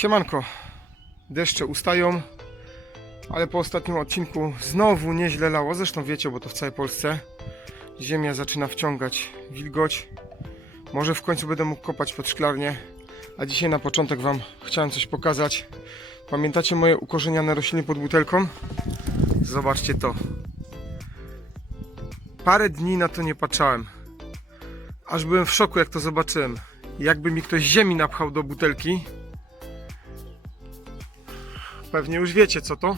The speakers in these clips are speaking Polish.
Siemanko. Deszcze ustają, ale po ostatnim odcinku znowu nieźle lało. Zresztą wiecie, bo to w całej Polsce. Ziemia zaczyna wciągać wilgoć. Może w końcu będę mógł kopać pod szklarnię. A dzisiaj na początek Wam chciałem coś pokazać. Pamiętacie moje ukorzeniane rośliny pod butelką? Zobaczcie to. Parę dni na to nie patrzałem. Aż byłem w szoku, jak to zobaczyłem. Jakby mi ktoś ziemi napchał do butelki. Pewnie już wiecie co to.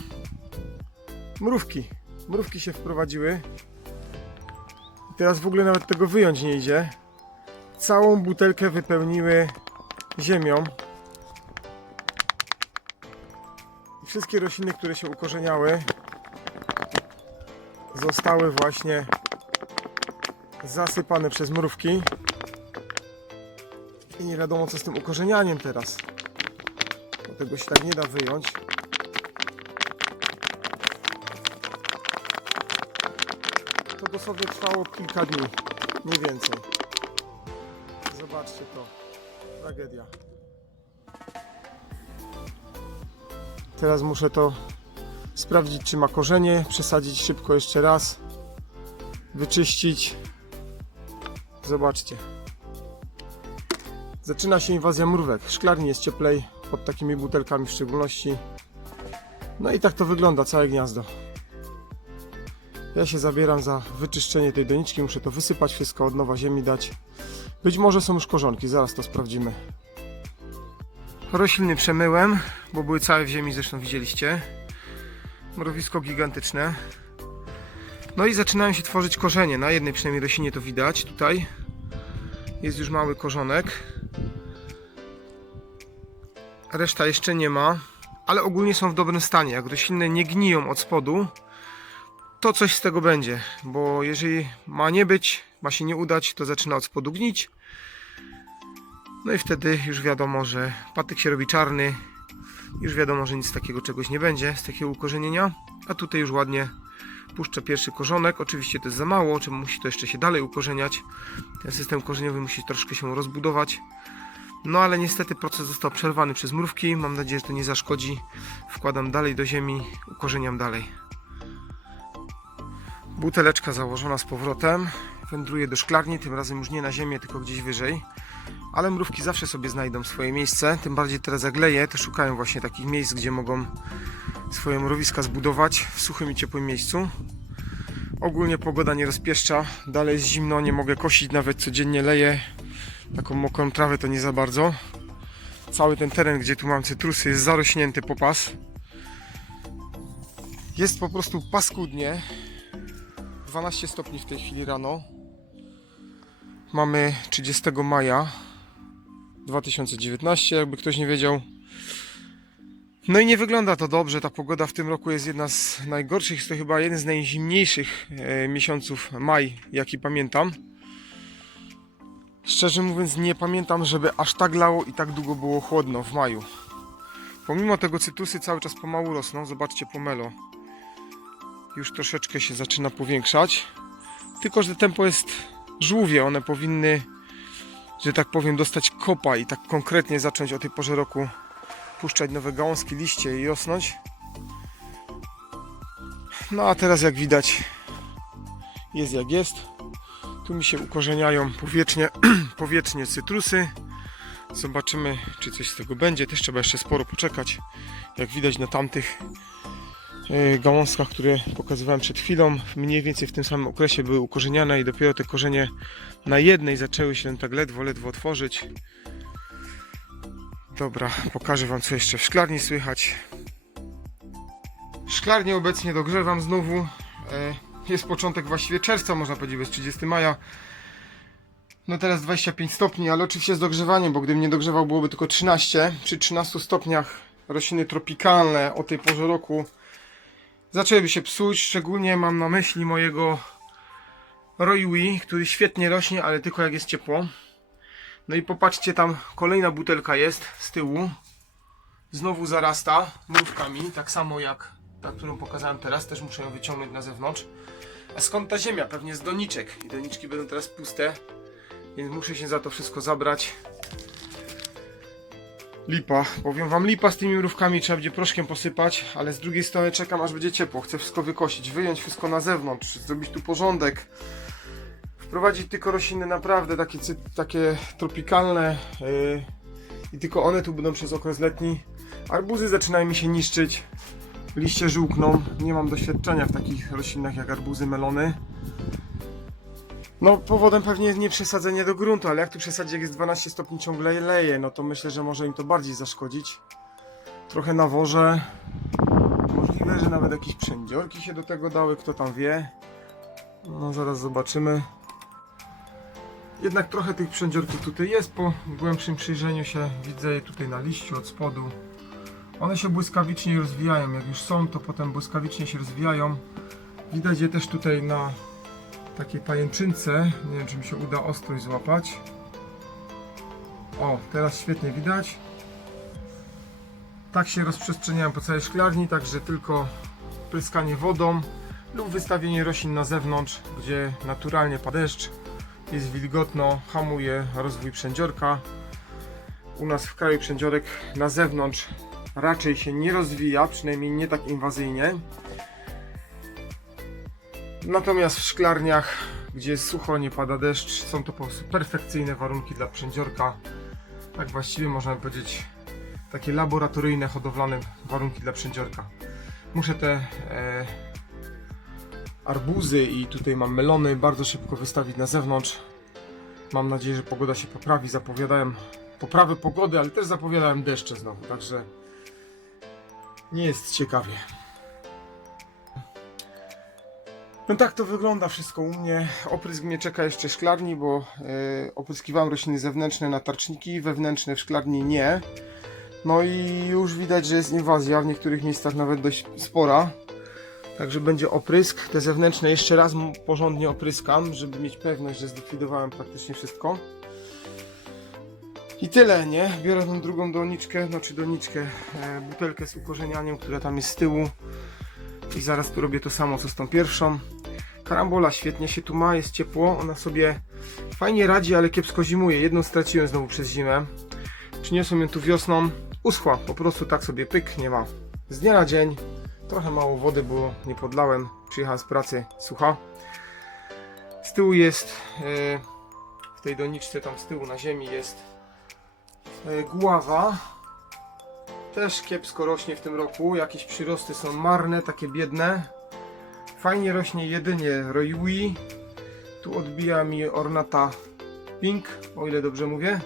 Mrówki. Mrówki się wprowadziły. I teraz w ogóle nawet tego wyjąć nie idzie. Całą butelkę wypełniły ziemią. I wszystkie rośliny, które się ukorzeniały, zostały właśnie zasypane przez mrówki. I nie wiadomo co z tym ukorzenianiem teraz. Bo tego się tak nie da wyjąć. To dosłownie trwało kilka dni, nie więcej. Zobaczcie to. Tragedia. Teraz muszę to sprawdzić, czy ma korzenie, przesadzić szybko jeszcze raz, wyczyścić. Zobaczcie. Zaczyna się inwazja mrówek. Szklarni jest cieplej, pod takimi butelkami w szczególności. No i tak to wygląda, całe gniazdo. Ja się zabieram za wyczyszczenie tej doniczki, muszę to wysypać wszystko, od nowa ziemi dać. Być może są już korzonki, zaraz to sprawdzimy. Rośliny przemyłem, bo były całe w ziemi, zresztą widzieliście. Mrowisko gigantyczne. No i zaczynają się tworzyć korzenie. Na jednej przynajmniej roślinie to widać. Tutaj jest już mały korzonek. Reszta jeszcze nie ma, ale ogólnie są w dobrym stanie. Jak rośliny nie gniją od spodu, to coś z tego będzie, bo jeżeli ma nie być, ma się nie udać, to zaczyna od spodu gnić. No i wtedy już wiadomo, że patyk się robi czarny. Już wiadomo, że nic takiego czegoś nie będzie z takiego ukorzenienia. A tutaj już ładnie puszczę pierwszy korzonek. Oczywiście to jest za mało, czy musi to jeszcze się dalej ukorzeniać. Ten system korzeniowy musi troszkę się rozbudować. No ale niestety proces został przerwany przez mrówki. Mam nadzieję, że to nie zaszkodzi. Wkładam dalej do ziemi, ukorzeniam dalej. Buteleczka założona z powrotem. Wędruje do szklarni, tym razem już nie na ziemię, tylko gdzieś wyżej. Ale mrówki zawsze sobie znajdą swoje miejsce. Tym bardziej teraz jak leje, to szukają właśnie takich miejsc, gdzie mogą swoje mrowiska zbudować w suchym i ciepłym miejscu. Ogólnie pogoda nie rozpieszcza, dalej jest zimno, nie mogę kosić, nawet codziennie leję. Taką mokrą trawę to nie za bardzo. Cały ten teren, gdzie tu mam cytrusy, jest zarośnięty po pas. Jest po prostu paskudnie. 12 stopni w tej chwili rano. Mamy 30 maja 2019, jakby ktoś nie wiedział. No i nie wygląda to dobrze. Ta pogoda w tym roku jest jedna z najgorszych. Jest to chyba jeden z najzimniejszych e, miesiąców maj, jaki pamiętam. Szczerze mówiąc, nie pamiętam, żeby aż tak lało i tak długo było chłodno w maju. Pomimo tego cytrusy cały czas pomału rosną. Zobaczcie pomelo. Już troszeczkę się zaczyna powiększać. Tylko, że tempo jest żółwie. One powinny, że tak powiem, dostać kopa i tak konkretnie zacząć o tej porze roku puszczać nowe gałązki, liście i rosnąć. No a teraz jak widać jest jak jest. Tu mi się ukorzeniają powietrznie, powietrznie cytrusy. Zobaczymy czy coś z tego będzie. Też trzeba jeszcze sporo poczekać. Jak widać na tamtych gałązkach, które pokazywałem przed chwilą, mniej więcej w tym samym okresie były ukorzeniane i dopiero te korzenie na jednej zaczęły się tak ledwo, ledwo otworzyć. Dobra, pokażę Wam co jeszcze w szklarni słychać. Szklarnię obecnie dogrzewam znowu. E, Jest początek właściwie czerwca, można powiedzieć, bez 30 maja. No teraz 25 stopni, ale oczywiście z dogrzewaniem, bo gdybym nie dogrzewał byłoby tylko 13. Przy 13 stopniach rośliny tropikalne o tej porze roku zaczęłyby się psuć. Szczególnie mam na myśli mojego Roiwi, który świetnie rośnie, ale tylko jak jest ciepło. No i popatrzcie, tam kolejna butelka jest z tyłu. Znowu zarasta mrówkami, tak samo jak ta, którą pokazałem teraz. Też muszę ją wyciągnąć na zewnątrz. A skąd ta ziemia? Pewnie z doniczek. I doniczki będą teraz puste, więc muszę się za to wszystko zabrać. Lipa. Powiem wam, lipa z tymi mrówkami trzeba będzie proszkiem posypać, ale z drugiej strony czekam aż będzie ciepło. Chcę wszystko wykosić, wyjąć wszystko na zewnątrz, zrobić tu porządek. Wprowadzić tylko rośliny naprawdę takie, takie tropikalne yy, i tylko one tu będą przez okres letni. Arbuzy zaczynają mi się niszczyć, liście żółkną. Nie mam doświadczenia w takich roślinach jak arbuzy, melony. No, powodem pewnie jest nie przesadzenie do gruntu, ale jak tu przesadzić, jak jest 12 stopni ciągle leje, no to myślę, że może im to bardziej zaszkodzić. Trochę nawożę. Możliwe, że nawet jakieś przędziorki się do tego dały, kto tam wie. No, zaraz zobaczymy. Jednak trochę tych przędziorków tutaj jest, po głębszym przyjrzeniu się widzę je tutaj na liściu od spodu. One się błyskawicznie rozwijają, jak już są, to potem błyskawicznie się rozwijają. Widać je też tutaj na takiej pajęczynce. Nie wiem, czy mi się uda ostrość złapać. O, teraz świetnie widać. Tak się rozprzestrzeniają po całej szklarni, także tylko pryskanie wodą lub wystawienie roślin na zewnątrz, gdzie naturalnie pada deszcz, jest wilgotno, hamuje rozwój przędziorka. U nas w kraju przędziorek na zewnątrz raczej się nie rozwija, przynajmniej nie tak inwazyjnie. Natomiast w szklarniach, gdzie jest sucho, nie pada deszcz, są to po prostu perfekcyjne warunki dla przędziorka. Tak właściwie można powiedzieć, takie laboratoryjne, hodowlane warunki dla przędziorka. Muszę te e, arbuzy i tutaj mam melony bardzo szybko wystawić na zewnątrz. Mam nadzieję, że pogoda się poprawi. Zapowiadałem poprawę pogody, ale też zapowiadałem deszcze znowu, także nie jest ciekawie. No tak to wygląda wszystko u mnie. Oprysk mnie czeka jeszcze szklarni, bo e, opryskiwałem rośliny zewnętrzne na tarczniki, wewnętrzne w szklarni nie. No i już widać, że jest inwazja, w niektórych miejscach nawet dość spora. Także będzie oprysk. Te zewnętrzne jeszcze raz porządnie opryskam, żeby mieć pewność, że zlikwidowałem praktycznie wszystko. I tyle, nie? Biorę tą drugą doniczkę, znaczy doniczkę, e, butelkę z ukorzenianiem, która tam jest z tyłu. I zaraz tu robię to samo co z tą pierwszą. Karambola świetnie się tu ma, jest ciepło. Ona sobie fajnie radzi, ale kiepsko zimuje. Jedną straciłem znowu przez zimę. Przyniosłem ją tu wiosną. Uschła, po prostu tak sobie pyk, nie ma. Z dnia na dzień. Trochę mało wody, bo nie podlałem. Przyjechałem z pracy, sucha. Z tyłu jest, e, w tej doniczce tam z tyłu na ziemi jest e, guława. Też kiepsko rośnie w tym roku. Jakieś przyrosty są marne, takie biedne. Fajnie rośnie jedynie Roiwi. Tu odbija mi ornata Pink, o ile dobrze mówię.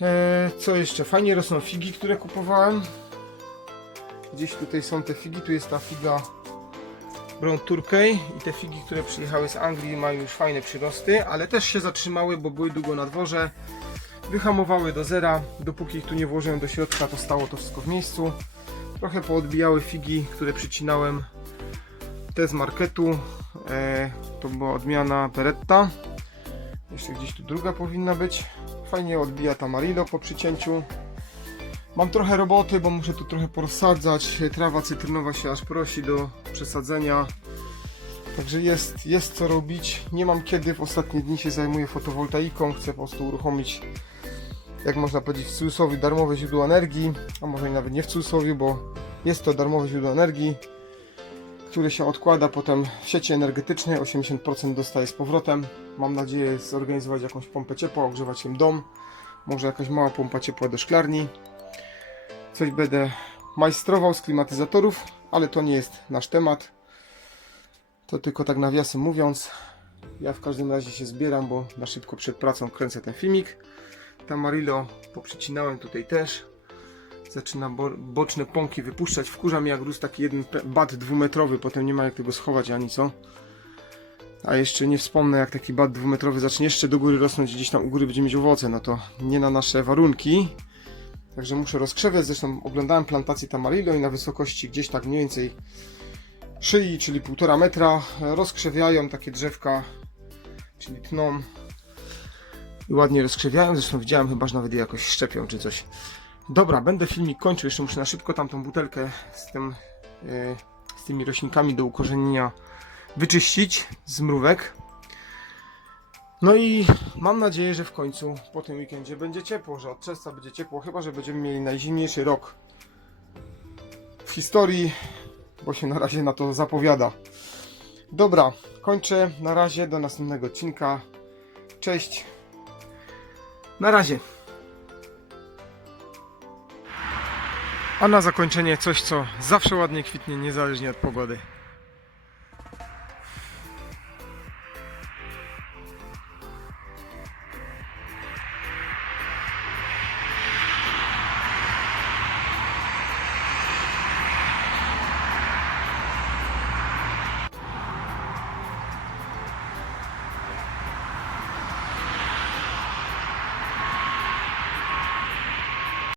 Eee, co jeszcze? Fajnie rosną figi, które kupowałem. Gdzieś tutaj są te figi. Tu jest ta figa Brown Turkey i te figi, które przyjechały z Anglii mają już fajne przyrosty, ale też się zatrzymały, bo były długo na dworze wyhamowały do zera. Dopóki ich tu nie włożyłem do środka, to stało to wszystko w miejscu. Trochę poodbijały figi, które przycinałem. Te z marketu. E, to była odmiana Beretta. Jeszcze gdzieś tu druga powinna być. Fajnie odbija Tamarillo po przycięciu. Mam trochę roboty, bo muszę tu trochę porozsadzać. Trawa cytrynowa się aż prosi do przesadzenia. Także jest, jest co robić. Nie mam kiedy, w ostatnie dni się zajmuję fotowoltaiką. Chcę po prostu uruchomić, jak można powiedzieć, w cudzysłowie darmowe źródło energii, a może nawet nie w cudzysłowie, bo jest to darmowe źródło energii, które się odkłada potem w sieci energetycznej. 80% dostaje z powrotem. Mam nadzieję zorganizować jakąś pompę ciepła, ogrzewać tym dom. Może jakaś mała pompa ciepła do szklarni. Coś będę majstrował z klimatyzatorów, ale to nie jest nasz temat. To tylko tak nawiasem mówiąc. Ja w każdym razie się zbieram, bo na szybko przed pracą kręcę ten filmik. Tamarillo poprzycinałem tutaj też. Zaczyna bo boczne pąki wypuszczać. Wkurza mnie jak rósł taki jeden bat dwumetrowy, potem nie ma jak tego schować ani co. A jeszcze nie wspomnę jak taki bat dwumetrowy zacznie jeszcze do góry rosnąć gdzieś tam u góry będzie mieć owoce, no to nie na nasze warunki. Także muszę rozkrzewiać. Zresztą oglądałem plantację Tamarillo i na wysokości gdzieś tak mniej więcej szyi, czyli 1,5 metra, rozkrzewiają takie drzewka, czyli tną i ładnie rozkrzewiają. Zresztą widziałem chyba, że nawet je jakoś szczepią czy coś. Dobra, będę filmik kończył. Jeszcze muszę na szybko tamtą butelkę z, tym, yy, z tymi roślinkami do ukorzenienia wyczyścić z mrówek. No i mam nadzieję, że w końcu po tym weekendzie będzie ciepło, że od czerwca będzie ciepło, chyba że będziemy mieli najzimniejszy rok w historii, bo się na razie na to zapowiada. Dobra, kończę. Na razie, do następnego odcinka. Cześć. Na razie. A na zakończenie coś, co zawsze ładnie kwitnie, niezależnie od pogody.